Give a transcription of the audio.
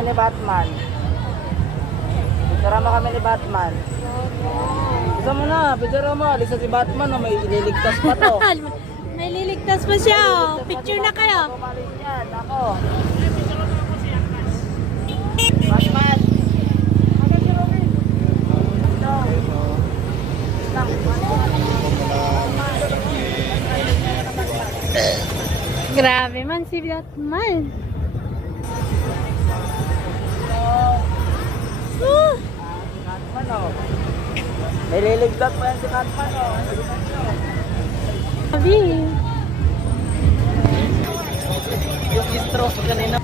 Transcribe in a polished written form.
kami ni Batman. Picture mo kami ni Batman. Isa mo na, picture mo. Alisa si Batman, oh, may ililigtas pa to. May liligtas pa siya. Oh. Picture na kayo. Umalis yan, ako. Batman. Grabe man si Batman. Batman, oh. May liligtas pa yan si Batman, oh. Sabi. Yung istro kanina.